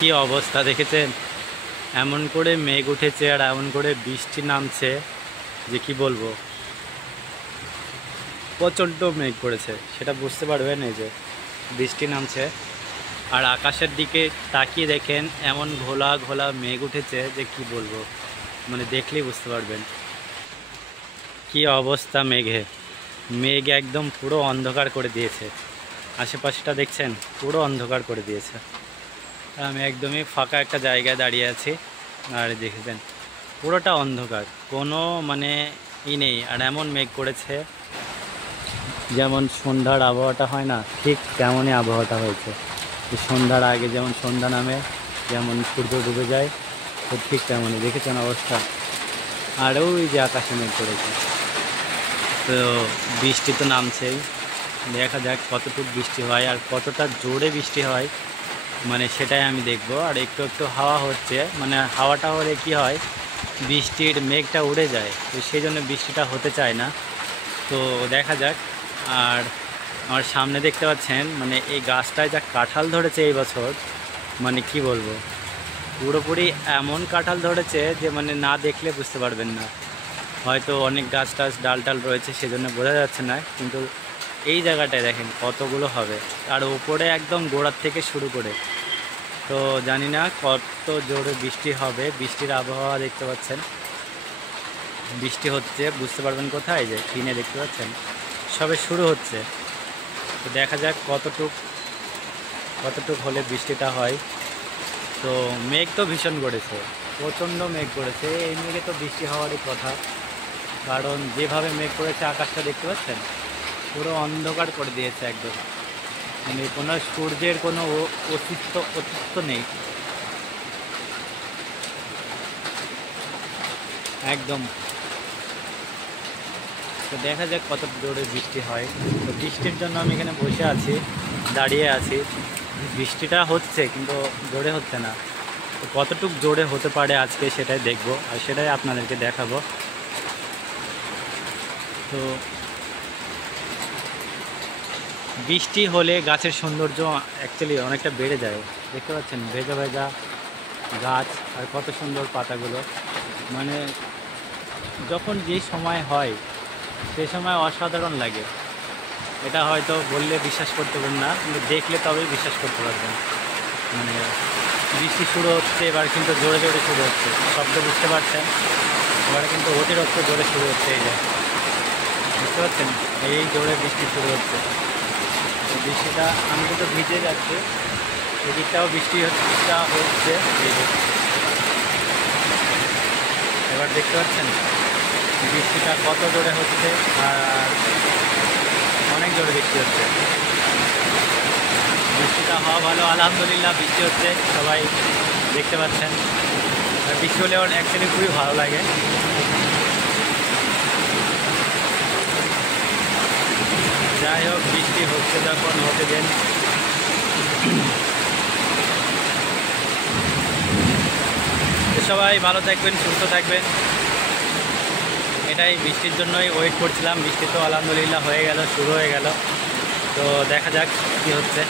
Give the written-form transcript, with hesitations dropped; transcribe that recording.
কি অবস্থা দেখেছেন? এমন করে মেঘ উঠেছে আর এমন করে বৃষ্টি নামছে যে কি বলবো। প্রচণ্ড মেঘ করেছে, সেটা বুঝতে পারবেন এই যে বৃষ্টি নামছে। আর আকাশের দিকে তাকিয়ে দেখেন এমন ঘোলা ঘোলা মেঘ উঠেছে যে কি বলবো, মানে দেখলেই বুঝতে পারবেন কি অবস্থা। মেঘ একদম পুরো অন্ধকার করে দিয়েছে। আশেপাশটা দেখছেন, পুরো অন্ধকার করে দিয়েছে। আমি একদমই ফাঁকা একটা জায়গায় দাঁড়িয়ে আছি, আর দেখেছেন পুরোটা অন্ধকার, কোনো মানে নেই। আর এমন মেঘ করেছে যেমন সন্ধ্যার আবহাওয়াটা হয় না, ঠিক তেমনই আবহাওয়াটা হয়েছে। সন্ধ্যার আগে যেমন সন্ধ্যা নামে, যেমন সূর্য ডুবে যায়, তো ঠিক তেমনই দেখেছেন অবস্থা। আর ওই যে আকাশে মেঘ করেছে, তো বৃষ্টি তো নামছেই। দেখা যাক কতটুকু বৃষ্টি হয় আর কতটা জোরে বৃষ্টি হয়, মানে সেটাই আমি দেখব। আর একটু একটু হাওয়া হচ্ছে, মানে হাওয়াটা হলে কি হয়, বৃষ্টির মেঘটা উড়ে যায়, তো সেই জন্য বৃষ্টিটা হতে চায় না। তো দেখা যাক। আর আমার সামনে দেখতে পাচ্ছেন, মানে এই গাছটায় যা কাঁঠাল ধরেছে এই বছর, মানে কি বলবো, পুরোপুরি এমন কাঁঠাল ধরেছে যে মানে না দেখলে বুঝতে পারবেন না। হয়তো অনেক গাছ টাছ ডাল টাল রয়েছে সেজন্য বোঝা যাচ্ছে না, কিন্তু এই জায়গাটায় দেখেন কতগুলো হবে। আর উপরে একদম গোড়ার থেকে শুরু করে, তো জানি না কত জোরে বৃষ্টি হবে। বৃষ্টির আবহাওয়া দেখতে পাচ্ছেন, বৃষ্টি হচ্ছে, বুঝতে পারবেন কোথায়, যে টিনে দেখতে পাচ্ছেন সবে শুরু হচ্ছে। তো দেখা যাক কতটুক হলে বৃষ্টিটা হয়। তো মেঘ তো ভীষণ করেছে, প্রচণ্ড মেঘ করেছে। এই মেঘে তো বৃষ্টি হওয়ারই কথা, কারণ যেভাবে মেঘ করেছে আকাশটা দেখতে পাচ্ছেন পুরো অন্ধকার করে দিয়েছে একদম, মানে কোনো সূর্যের কোনো অস্তিত্ব নেই একদম। তো দেখা যাক কত জোরে বৃষ্টি হয়। তো বৃষ্টির জন্য আমি এখানে বসে আছি, দাঁড়িয়ে আছি। বৃষ্টিটা হচ্ছে কিন্তু জোরে হচ্ছে না। তো কতটুক জোরে হতে পারে আজকে সেটাই দেখব, আর সেটাই আপনাদেরকে দেখাবো। তো বৃষ্টি হলে গাছের সৌন্দর্য অ্যাকচুয়ালি অনেকটা বেড়ে যায়। দেখতে পাচ্ছেন ভেজা ভেজা গাছ, আর কত সুন্দর পাতাগুলো, মানে যখন যে সময় হয় সে সময় অসাধারণ লাগে। এটা হয়তো বললে বিশ্বাস করতে পারবেন না, কিন্তু দেখলে তবেই বিশ্বাস করতে পারবেন। মানে বৃষ্টি শুরু হচ্ছে এবার, কিন্তু জোরে জোরে শুরু হচ্ছে, শব্দ বুঝতে পারছেন। এবারে কিন্তু অতিরিক্ত জোরে শুরু হচ্ছে, এই যে বুঝতে পারছেন, এই জোরে বৃষ্টি শুরু হচ্ছে। তো বৃষ্টিটা আমি কিন্তু ভিজে যাচ্ছি, এদিকটাও বৃষ্টিটা হচ্ছে এই যে। এবার দেখতে পাচ্ছেন বৃষ্টিটা কত জোরে হচ্ছে, আর অনেক জোরে বৃষ্টি হচ্ছে। বৃষ্টিটা হওয়া ভালো, আলহামদুলিল্লাহ বৃষ্টি হচ্ছে, সবাই দেখতে পাচ্ছেন। আর বৃষ্টি হলে অ্যাকচুয়ালি খুবই ভালো লাগে। যাই হোক, বৃষ্টি হচ্ছে যখন হতে দেন। সবাই ভালো থাকবেন, সুস্থ থাকবেন, এটাই বৃষ্টির জন্যই ওয়েট করছিলাম। বৃষ্টি তো আলহামদুলিল্লাহ হয়ে গেল, শুরু হয়ে গেল। তো দেখা যাক কী হচ্ছে।